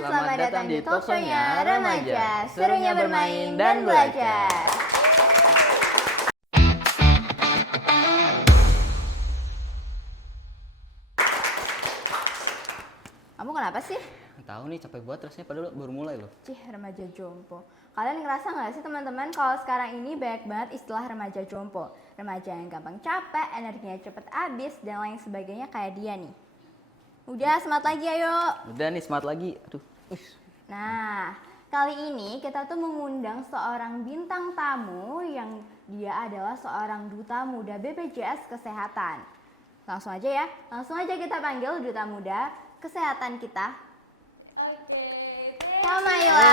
selamat datang di talkshow-nya Remaja, serunya bermain dan belajar. Kamu kenapa sih? Tahu nih, capek buat rasanya padahal baru mulai loh. Cih, remaja jompo. Kalian ngerasa nggak sih teman-teman kalau sekarang ini banyak banget istilah remaja jompo. Remaja yang gampang capek, energinya cepet habis, dan lain sebagainya kayak dia nih. Udah, semangat lagi ayo. Udah nih, semangat lagi. Aduh. Nah, kali ini kita tuh mengundang seorang bintang tamu yang dia adalah seorang duta muda BPJS Kesehatan. Langsung aja kita panggil duta muda kesehatan kita. Oke. Kamaila.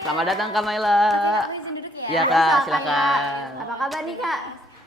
Selamat datang Kamaila. Aku izin duduk ya. Iya Biasa, Kak, Kak. silakan. Apa kabar nih Kak?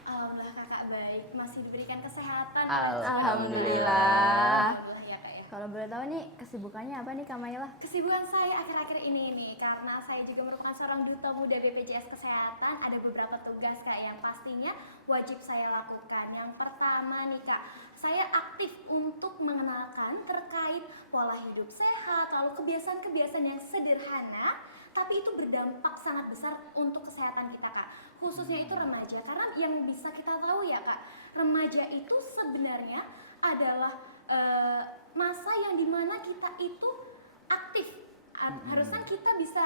Alhamdulillah kakak baik, masih diberikan kesehatan. Alhamdulillah. Ya kak ya. Kalau boleh tahu nih kesibukannya apa nih Kamaila? Kesibukan saya akhir-akhir ini nih, karena saya juga merupakan seorang duta muda BPJS Kesehatan, ada beberapa tugas kak yang pastinya wajib saya lakukan. Yang pertama nih kak, saya aktif untuk mengenalkan terkait pola hidup sehat, lalu kebiasaan-kebiasaan yang sederhana, tapi itu berdampak sangat besar untuk kesehatan kita kak, khususnya itu remaja. Karena yang bisa kita tahu ya kak, remaja itu sebenarnya adalah masa yang dimana kita itu aktif. Harusnya kita bisa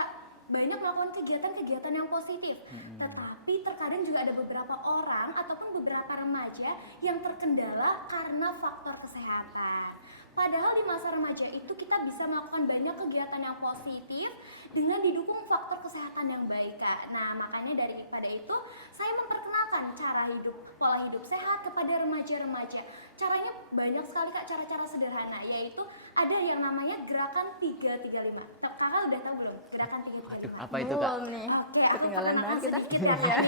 banyak melakukan kegiatan-kegiatan yang positif. Tetapi terkadang juga ada beberapa orang ataupun beberapa remaja yang terkendala karena faktor kesehatan. Padahal di masa remaja itu kita bisa melakukan banyak kegiatan yang positif dengan didukung faktor kesehatan yang baik kak. Nah makanya daripada itu saya memperkenalkan pola hidup sehat kepada remaja-remaja. Caranya banyak sekali kak, cara-cara sederhana, yaitu ada yang namanya gerakan 335. Kakak udah tahu belum gerakan 335? Aduh, apa itu Kak? Belum nih. Oke, Ketinggalan aku banget kita. sedikit ya.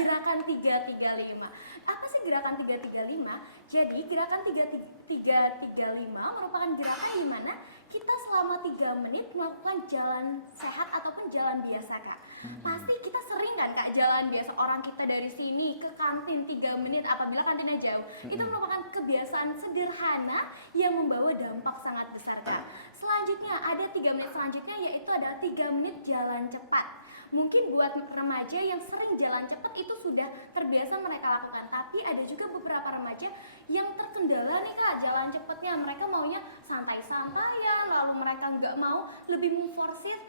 Gerakan 335. Apa sih gerakan 335? Jadi gerakan 335 merupakan gerakan di mana kita selama 3 menit melakukan jalan sehat ataupun jalan biasa kak. Pasti kita sering kan kak jalan biasa, orang kita dari sini ke kantin 3 menit apabila kantinnya jauh. Itu merupakan kebiasaan sederhana yang membawa dampak sangat besar kak. Selanjutnya ada 3 menit selanjutnya, yaitu adalah 3 menit jalan cepat. Mungkin buat remaja yang sering jalan cepat itu sudah terbiasa mereka lakukan, tapi ada juga beberapa remaja yang terkendala nih kak jalan cepatnya. Mereka maunya santai-santaian, lalu mereka nggak mau lebih memforsir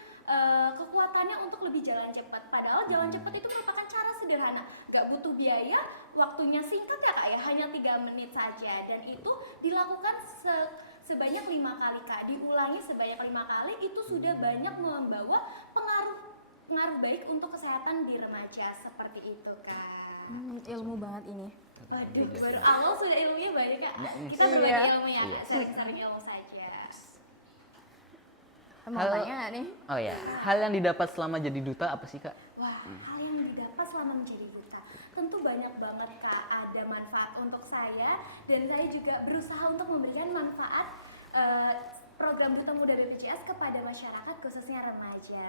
kekuatannya untuk lebih jalan cepat. Padahal jalan cepat itu merupakan cara sederhana, nggak butuh biaya, waktunya singkat ya kak ya, hanya 3 menit saja, dan itu dilakukan sebanyak 5 kali kak. Diulangi sebanyak 5 kali itu sudah banyak membawa pengaruh baik untuk kesehatan di remaja, seperti itu kak. Ilmu banget ini. Waduh, baru awal sudah ilmunya banyak kak. Kita berbagi Iya. ilmu ya, sharing ilmu saja. Mau Halo. tanya nggak nih? Oh ya, hal yang didapat selama jadi duta apa sih Kak? Wah, hal yang didapat selama menjadi duta tentu banyak banget kak. Ada manfaat untuk saya, dan saya juga berusaha untuk memberikan manfaat program Duta Muda BPJS kepada masyarakat khususnya remaja.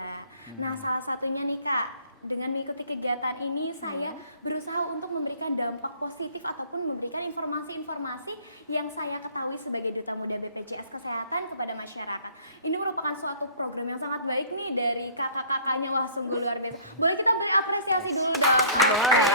Nah salah satunya nih kak, dengan mengikuti kegiatan ini saya berusaha untuk memberikan dampak positif ataupun memberikan informasi-informasi yang saya ketahui sebagai Duta Muda BPJS Kesehatan kepada masyarakat. Ini merupakan suatu program yang sangat baik nih dari kakak-kakaknya, wah sungguh luar biasa. Boleh kita beri apresiasi dulu dong? Boleh.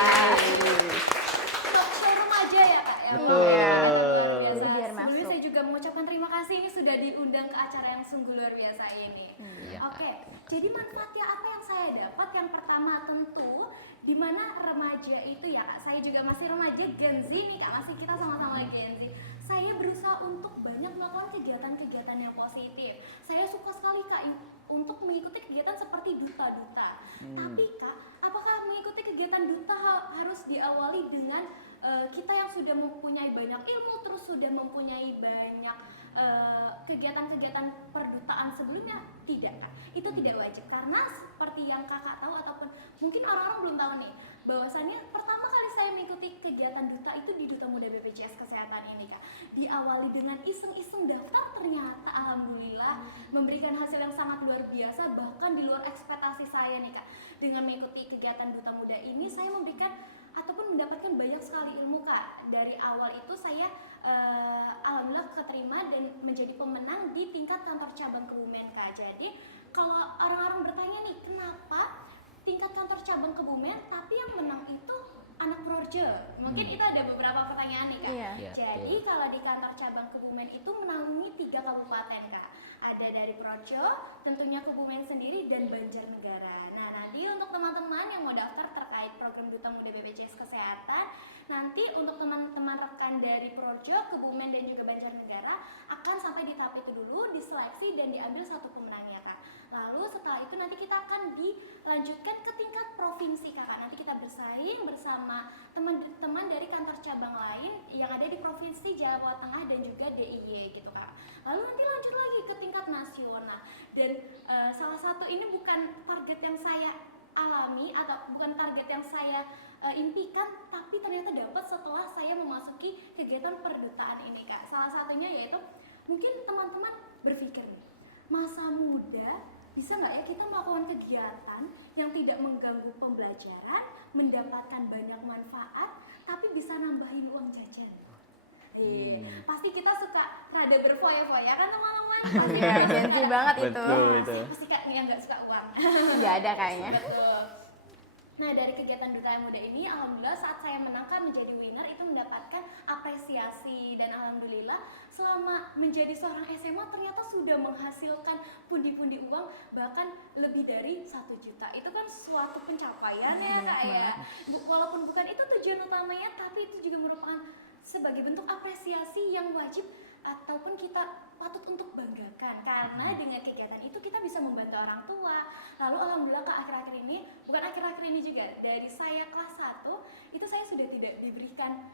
Talkshow remaja ya kak ya? Betul. Luar biasa. Jadi biar Sebelumnya masuk. saya juga mengucapkan terima kasih ini sudah diundang ke acara yang sungguh luar biasa ini. Iya, Oke, Kak. jadi manfaatnya apa yang saya dapat? Yang pertama tentu di mana remaja itu ya kak, saya juga masih remaja Gen Z nih kak, masih kita sama-sama Gen Z. Saya berusaha untuk banyak melakukan kegiatan-kegiatan yang positif. Saya suka sekali kak untuk mengikuti kegiatan seperti duta-duta. Tapi kak, apakah mengikuti kegiatan duta harus diawali dengan kita yang sudah mempunyai banyak ilmu, terus sudah mempunyai banyak kegiatan-kegiatan perdutaan sebelumnya? Tidak kak, itu tidak wajib, karena seperti yang kakak tahu ataupun mungkin orang-orang belum tahu nih, bahwasannya pertama kali saya mengikuti kegiatan duta itu di Duta Muda BPJS Kesehatan ini kak, diawali dengan iseng-iseng daftar, ternyata alhamdulillah memberikan hasil yang sangat luar biasa, bahkan di luar ekspektasi saya nih kak. Dengan mengikuti kegiatan Duta Muda ini saya memberikan ataupun mendapatkan banyak sekali ilmu kak. Dari awal itu saya alhamdulillah keterima dan menjadi pemenang di tingkat kantor cabang Kebumen Kak. Jadi kalau orang-orang bertanya nih, kenapa tingkat kantor cabang Kebumen tapi yang menang itu anak Projo? Mungkin itu ada beberapa pertanyaan nih Kak. Iya. Iya, Jadi kalau di kantor cabang Kebumen itu menaungi 3 kabupaten Kak. Ada dari Projo, tentunya Kebumen sendiri, dan Banjarnegara. Nah, nanti untuk teman-teman yang mau daftar terkait program Duta Muda BPJS Kesehatan, nanti untuk teman-teman rekan dari Projo, Kebumen, dan juga Banjarnegara akan sampai di tahap itu dulu, diseleksi dan diambil satu pemenangnya Kak. Lalu setelah itu nanti kita akan dilanjutkan ke tingkat provinsi Kakak. Nanti kita bersaing bersama teman-teman dari kantor cabang lain yang ada di Provinsi Jawa Tengah dan juga DIY gitu Kak. Lalu nanti lanjut lagi ke tingkat nasional. Dan salah satu ini bukan target yang saya alami atau bukan target yang saya impikan, tapi ternyata dapat setelah saya memasuki kegiatan perdutaan ini Kak. Salah satunya yaitu mungkin teman-teman berpikir nih, masa muda bisa nggak ya kita melakukan kegiatan yang tidak mengganggu pembelajaran, mendapatkan banyak manfaat, tapi bisa nambahin uang jajan? Pasti kita suka rada berfoya-foya kan teman-teman? Iya, gengsi banget itu. Betul itu. Pasti Kak yang nggak suka uang. Nggak ada kayaknya. Betul. Nah, dari kegiatan Duta Muda ini, alhamdulillah saat saya menangkan menjadi winner itu mendapatkan apresiasi, dan alhamdulillah selama menjadi seorang SMA ternyata sudah menghasilkan pundi-pundi uang bahkan lebih dari 1 juta. Itu kan suatu pencapaian ya Kak ya. Walaupun bukan itu tujuan utamanya, tapi itu juga merupakan sebagai bentuk apresiasi yang wajib ataupun kita patut untuk banggakan, karena dengan kegiatan itu kita bisa membantu orang tua. Lalu alhamdulillah Kak, akhir-akhir ini, bukan akhir-akhir ini juga, dari saya kelas 1 itu saya sudah tidak diberikan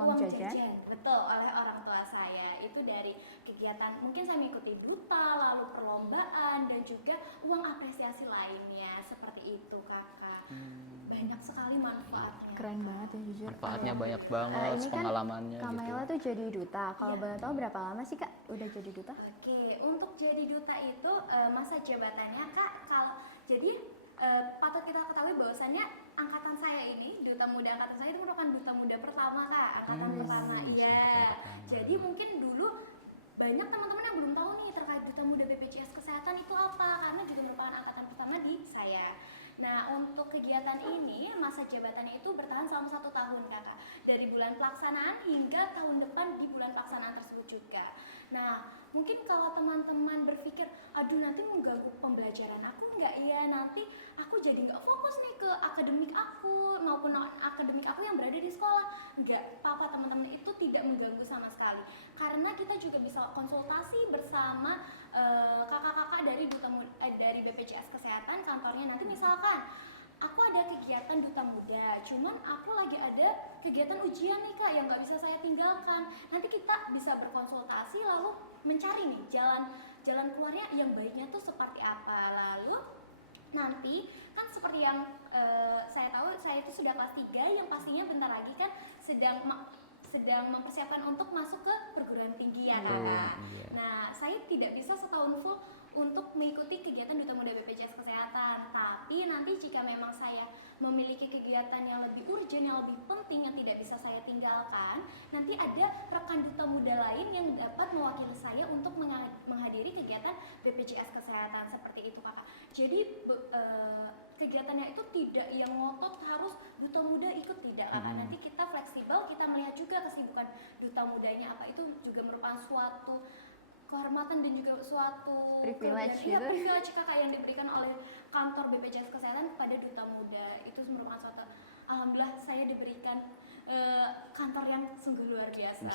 uang jajan, betul, oleh orang tua saya. Itu dari kegiatan, mungkin saya mengikuti duta, lalu perlombaan, dan juga uang apresiasi lainnya. Seperti itu Kakak. Banyak sekali manfaatnya. Keren banget ya jujur. Manfaatnya Kayak, banyak banget, ini kan pengalamannya Kak gitu. Maela tuh jadi duta. Kalau Iya. boleh tahu berapa lama sih Kak udah jadi duta? Oke, untuk jadi duta itu masa jabatannya Kak, kalau jadi patut kita ketahui bahwasannya angkatan saya ini, duta muda angkatan saya itu merupakan duta muda pertama Kak, angkatan pertama. Iya. Jadi mungkin dulu banyak teman-teman yang belum tahu nih terkait Duta Muda BPJS Kesehatan itu apa, karena juga merupakan angkatan pertama di saya. Nah, untuk kegiatan ini masa jabatannya itu bertahan selama 1 tahun Kakak, dari bulan pelaksanaan hingga tahun depan di bulan pelaksanaan tersebut juga. Nah, mungkin kalau teman-teman berpikir, aduh nanti mengganggu pembelajaran aku nggak ya, nanti aku jadi nggak fokus nih ke akademik aku maupun non akademik aku yang berada di sekolah. Nggak apa-apa teman-teman, itu tidak mengganggu sama sekali, karena kita juga bisa konsultasi bersama kakak-kakak dari dari BPJS Kesehatan kantornya. Nanti misalkan aku ada kegiatan Duta Muda, cuman aku lagi ada kegiatan ujian nih Kak yang nggak bisa saya tinggalkan. Nanti kita bisa berkonsultasi lalu mencari nih jalan keluarnya yang baiknya tuh seperti apa. Lalu nanti kan seperti yang saya tahu, saya itu sudah kelas 3 yang pastinya bentar lagi kan sedang mempersiapkan untuk masuk ke perguruan tinggi ya Kakak. Iya. Nah, saya tidak bisa setahun full untuk mengikuti kegiatan Duta Muda BPJS Kesehatan. Tapi nanti jika memang saya memiliki kegiatan yang lebih urgent, yang lebih penting, yang tidak bisa saya tinggalkan, nanti ada rekan Duta Muda lain yang dapat mewakili saya untuk menghadiri kegiatan BPJS Kesehatan. Seperti itu Kakak. Jadi kegiatannya itu tidak yang ngotot harus Duta Muda ikut, tidak Kakak. Nanti kita fleksibel, kita melihat juga kesibukan Duta Mudanya apa, itu juga merupakan suatu kehormatan dan juga suatu Privilege kemudian, gitu. privilege Kakak yang diberikan oleh kantor BPJS Kesehatan kepada Duta Muda. Itu merupakan suatu, alhamdulillah saya diberikan kantor yang sungguh luar biasa.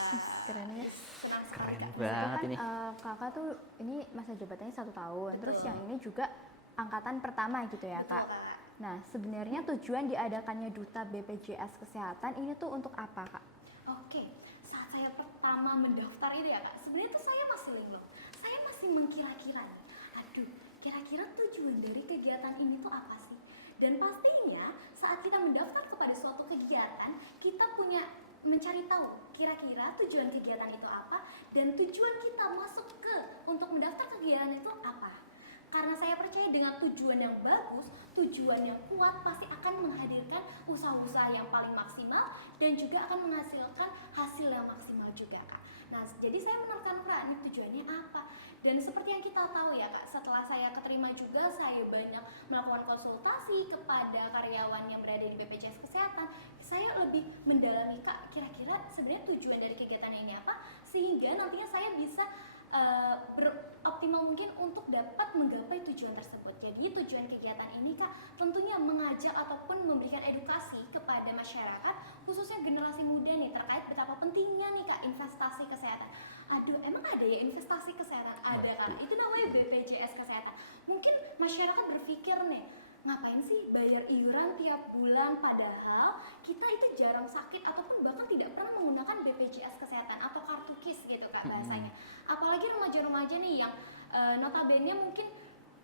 Keren ya. Senang sekali Keren Kak. banget ini. Kakak tuh ini masa jabatannya 1 tahun. Betul. Terus yang ini juga angkatan pertama gitu ya Betul, Kak. Kak. Nah, sebenarnya tujuan diadakannya Duta BPJS Kesehatan ini tuh untuk apa Kak? Oke, saat saya pertama mendaftar itu ya Kak, sebenarnya tuh saya masih linglung. Saya masih mengkira-kira, aduh, kira-kira tujuan dari kegiatan ini tuh apa sih? Dan pastinya saat kita mendaftar kepada suatu kegiatan, kita punya mencari tahu kira-kira tujuan kegiatan itu apa dan tujuan kita masuk ke untuk mendaftar kegiatan itu apa. Karena saya percaya dengan tujuan yang bagus, tujuan yang kuat pasti akan menghadirkan usaha-usaha yang paling maksimal dan juga akan menghasilkan hasil yang maksimal juga Kak. Nah, jadi saya menekankan nih tujuannya apa. Dan seperti yang kita tahu ya Kak, setelah saya keterima juga saya banyak melakukan konsultasi kepada karyawan yang berada di BPJS Kesehatan. Saya lebih mendalami Kak, kira-kira sebenarnya tujuan dari kegiatan ini apa, sehingga nantinya saya bisa beroptimal mungkin untuk dapat menggapai tujuan tersebut. Jadi tujuan kegiatan ini Kak tentunya mengajak ataupun memberikan edukasi kepada masyarakat, khususnya generasi muda nih terkait betapa pentingnya nih Kak investasi kesehatan. Aduh, emang ada ya investasi kesehatan? Ada kan? Itu namanya BPJS Kesehatan. Mungkin masyarakat berpikir nih, ngapain sih bayar iuran tiap bulan, padahal kita itu jarang sakit ataupun bahkan tidak pernah menggunakan BPJS Kesehatan atau kartu KIS gitu Kak bahasanya. Apalagi remaja-remaja nih yang notabene mungkin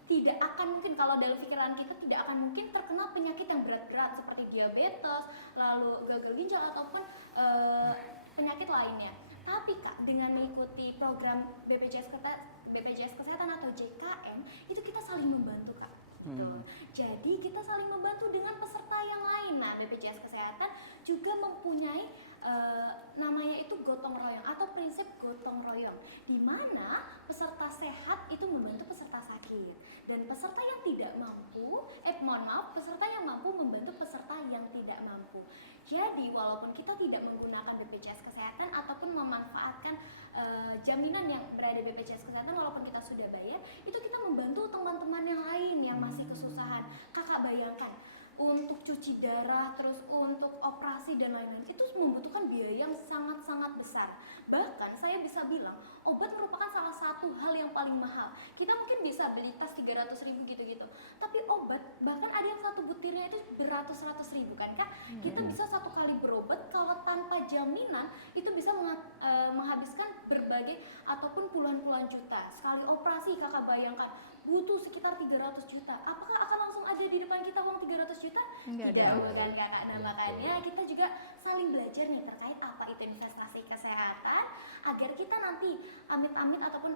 tidak akan mungkin, kalau dalam pikiran kita tidak akan mungkin terkena penyakit yang berat-berat seperti diabetes, lalu gagal ginjal ataupun penyakit lainnya. Tapi Kak, dengan mengikuti program BPJS Kesehatan atau JKN, itu kita saling membantu Kak. Tuh. Jadi kita saling membantu dengan peserta yang lain. Nah, BPJS Kesehatan juga mempunyai namanya itu gotong royong atau prinsip gotong royong, di mana peserta sehat itu membantu peserta sakit dan peserta yang tidak mampu, peserta yang mampu membantu peserta yang tidak mampu. Jadi walaupun kita tidak menggunakan BPJS Kesehatan ataupun memanfaatkan jaminan yang berada di BPJS Kesehatan, walaupun kita sudah bayar, itu kita membantu teman-teman yang lain yang masih kesusahan. Kakak bayangkan, untuk cuci darah, terus untuk operasi dan lain-lain, itu membutuhkan biaya yang sangat-sangat besar. Bahkan saya bisa bilang, obat merupakan salah satu hal yang paling mahal. Kita mungkin bisa beli tas 300.000 gitu-gitu, tapi obat, bahkan ada yang satu butirnya itu beratus-ratus ribu kan Kak. Kita bisa satu kali berobat, kalau tanpa jaminan, itu bisa menghabiskan berbagai ataupun puluhan-puluhan juta. Sekali operasi Kakak bayangkan, butuh sekitar 300 juta. Apakah akan langsung ada di depan kita uang 300 juta? Enggak Tidak, ada. bukan Kakak. Nah, makanya kita juga saling belajar nih terkait apa itu investasi kesehatan, agar kita nanti amit-amit ataupun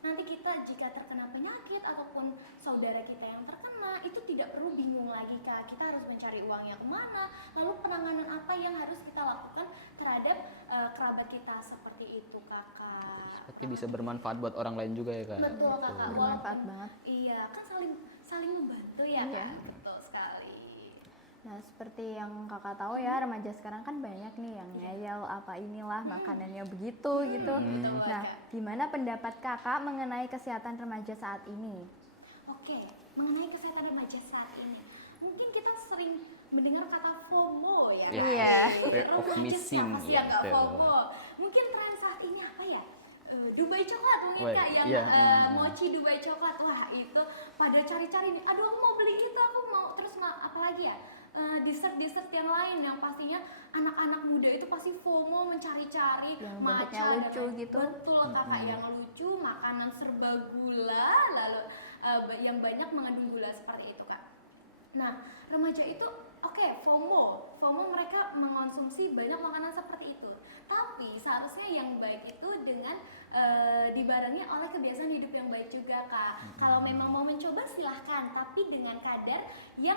nanti kita jika terkena penyakit ataupun saudara kita yang terkena, itu tidak perlu bingung lagi Kak. Kita harus mencari uangnya kemana, lalu penanganan apa yang harus kita lakukan terhadap kerabat kita, seperti itu Kakak. Seperti bisa bermanfaat buat orang lain juga ya Kak. Betul Kakak. Bermanfaat Walaupun- banget. Iya, kan saling membantu ya Iya. Kak. Betul sekali. Nah, seperti yang kakak tahu ya, remaja sekarang kan banyak nih yang ngeyel apa inilah makanannya begitu gitu. Betul Nah, Kak. gimana pendapat kakak mengenai kesehatan remaja saat ini? Oke, mengenai kesehatan remaja saat ini, mungkin kita sering mendengar kata FOMO ya. Ya, Iya. fear of Remaja missing, siapa sih yang nggak gitu. FOMO? Mungkin tren saat ini apa ya? Dubai coklat mungkin Wah, Kak, yang iya. mochi Dubai coklat. Wah, itu pada cari-cari nih. Aduh, aku mau beli itu, aku mau. Terus apalagi ya? Dessert-dessert yang lain yang pastinya anak-anak muda itu pasti FOMO mencari-cari Yang matcha bentuknya dan lucu lain- gitu. Betul Kakak, yang lucu, makanan serba gula, lalu yang banyak mengandung gula seperti itu Kak. Nah, remaja itu FOMO mereka mengonsumsi banyak makanan seperti itu. Tapi seharusnya yang baik itu dengan dibarengi oleh kebiasaan hidup yang baik juga Kak. Kalau memang mau mencoba silahkan, tapi dengan kadar yang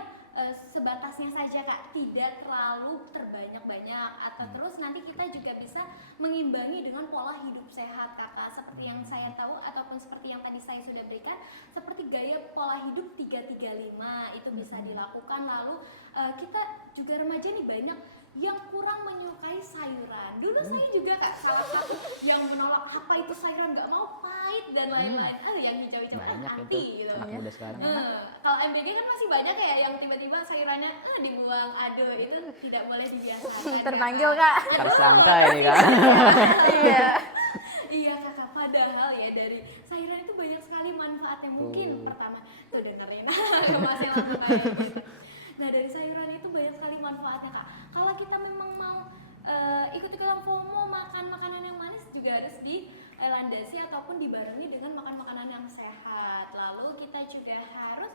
sebatasnya saja Kak, tidak terlalu terbanyak-banyak atau terus nanti kita juga bisa mengimbangi dengan pola hidup sehat Kakak, seperti yang saya tahu ataupun seperti yang tadi saya sudah berikan, seperti gaya pola hidup 335 itu bisa dilakukan. Lalu kita juga remaja nih banyak yang kurang menyukai sayuran. Dulu saya juga Kak salah satu yang menolak, apa itu sayuran, nggak mau, pahit dan lain-lain. Yang hijau-hijau Banyak anti itu gitu. anak muda sekarang. Kalau MBG kan masih banyak ya yang tiba-tiba sayurannya dibuang. Aduh, itu tidak boleh dibiasakan. Terpanggil Kak. Tersangka ini Kak. Iya. Iya Kakak, padahal ya dari sayuran itu banyak sekali manfaatnya. Mungkin Tuh. pertama tuh dengerin masih langsung bayangin. Nah, dari sayuran itu banyak sekali manfaatnya Kak. Kalau kita memang mau ikut-ikutan FOMO makan makanan yang manis, juga harus dilandasi ataupun dibarengi dengan makan makanan yang sehat. Lalu kita juga harus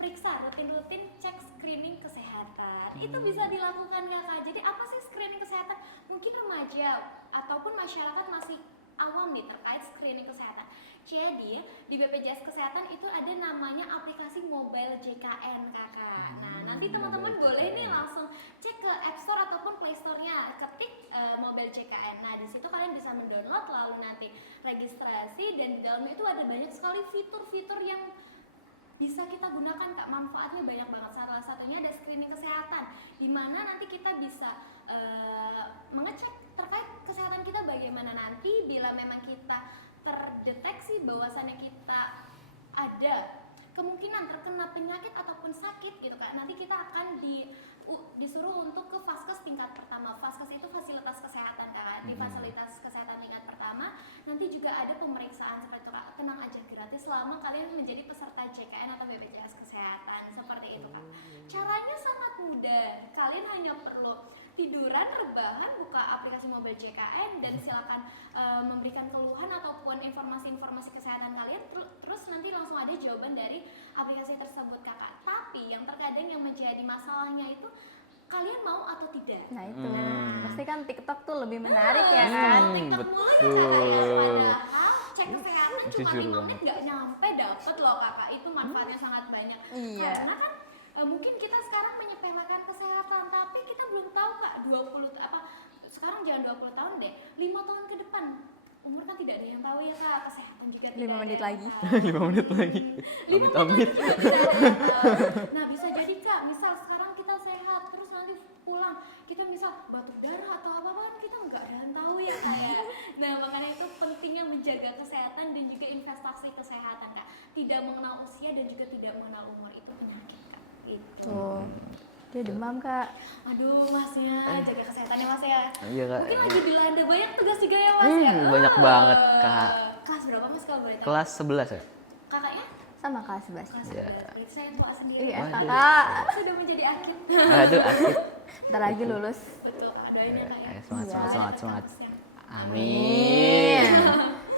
periksa rutin-rutin, cek screening kesehatan. Itu bisa dilakukan Kakak. Jadi apa sih screening kesehatan? Mungkin remaja ataupun masyarakat masih awam nih terkait screening kesehatan. Jadi di BPJS Kesehatan itu ada namanya aplikasi Mobile JKN kakak. Nah nanti teman-teman boleh nih langsung cek ke App Store ataupun Play Store-nya, ketik Mobile JKN. Nah di situ kalian bisa mendownload lalu nanti registrasi, dan di dalamnya itu ada banyak sekali fitur-fitur yang bisa kita gunakan kak. Manfaatnya banyak banget. Salah satunya ada screening kesehatan, di mana nanti kita bisa mengecek terkait kesehatan kita bagaimana. Nanti bila memang kita terdeteksi bahwasannya kita ada kemungkinan terkena penyakit ataupun sakit gitu kak, nanti kita akan disuruh untuk ke Vaskes tingkat pertama. Vaskes itu fasilitas kesehatan kak. Di fasilitas kesehatan tingkat pertama nanti juga ada pemeriksaan seperti itu kak. Tenang aja, gratis selama kalian menjadi peserta JKN atau BPJS Kesehatan, seperti itu kak. Caranya sangat mudah, kalian hanya perlu tiduran, rebahan, buka aplikasi Mobile JKN dan silakan memberikan keluhan ataupun informasi-informasi kesehatan kalian, terus nanti langsung ada jawaban dari aplikasi tersebut kakak. Tapi yang terkadang yang menjadi masalahnya itu kalian mau atau tidak. Nah itu, pasti kan TikTok tuh lebih menarik ya kan? TikTok mulu ya kakak ya, padahal cek kesehatan cuma Jujur 5 banget. menit nggak nyampe dapet loh kakak. Itu manfaatnya sangat banyak. Iya. Karena kan mungkin kita sekarang menyepelekan kesehatan, tapi kita belum tahu kak 20 apa sekarang jangan 20 tahun deh, 5 tahun ke depan. Umur kan tidak ada yang tahu ya kak, kesehatan juga tidak 5 menit ada yang lagi. tahu. 5 menit lagi. 5 menit Amit-amit. lagi juga tidak ada yang tahu. Nah bisa jadi kak, misal sekarang kita sehat, terus nanti pulang kita misal batuk darah atau apa-apa kan kita nggak ada yang tahu ya kak ya. Nah makanya itu pentingnya menjaga kesehatan dan juga investasi kesehatan kak. Tidak mengenal usia dan juga tidak mengenal umur, itu penyakit kak. Gitu. Tuh, dia demam kak. Aduh mas ya, jaga kesehatannya mas ya. Iya kak. Mungkin lagi dilanda banyak tugas juga ya mas ya. Banyak banget, Kak. Kelas berapa mas kalau boleh tahu? Kelas 11 ya? Kakaknya? Sama kelas 11. Kelas Iya. 11. Berarti saya tua sendiri. Iya Waduh. kakak. Sudah menjadi akid. Aduh, asik. Ntar lagi lulus. Betul kak, doain ya kak ya. Ayo, semangat, Iya. semangat, semangat, Dapat semangat. kampusnya. Amin.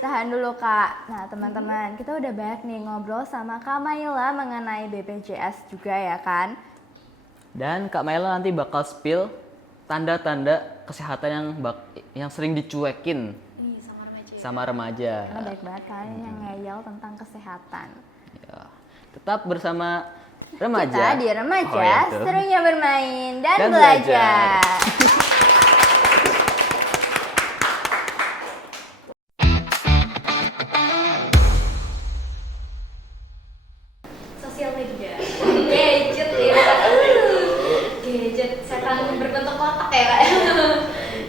Tahan dulu kak. Nah teman-teman, kita udah banyak nih ngobrol sama Kak Maila mengenai BPJS juga ya kan? Dan Kak Maila nanti bakal spill tanda-tanda kesehatan yang sering dicuekin Ih, sama remaja. sama remaja. Karena baik banget kalian yang ngeyel tentang kesehatan. Ya. Tetap bersama remaja. Kita di remaja, Oh, ya, tuh. serunya bermain dan, Dan belajar. Sosial media. Gadget ya. Gadget setan berbentuk kotak ya kak.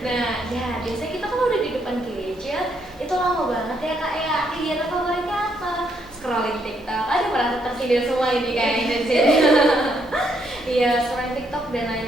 Nah ya biasanya kita kalau udah di depan gadget itu lama banget ya kak ya. Kegiatan favoritnya apa? Scrolling TikTok. Aduh merasa tersindir semua ini kayaknya di sini. Iya scrolling TikTok dan lain